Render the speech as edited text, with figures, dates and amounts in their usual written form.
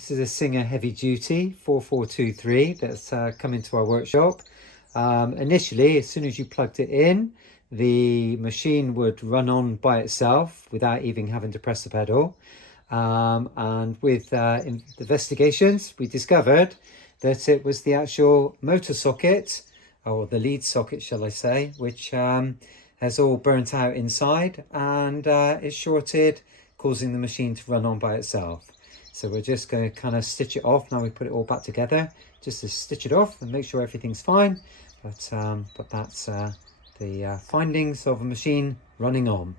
This is a Singer Heavy Duty 4423 that's come into our workshop. Initially, as soon as you plugged it in, the machine would run on by itself without even having to press the pedal. And with investigations, we discovered that it was the actual motor socket, or the lead socket, shall I say, which has all burnt out inside and is shorted, causing the machine to run on by itself. So we're just going to kind of stitch it off. Now we put it all back together, just to stitch it off and make sure everything's fine. But that's the findings of a machine running on.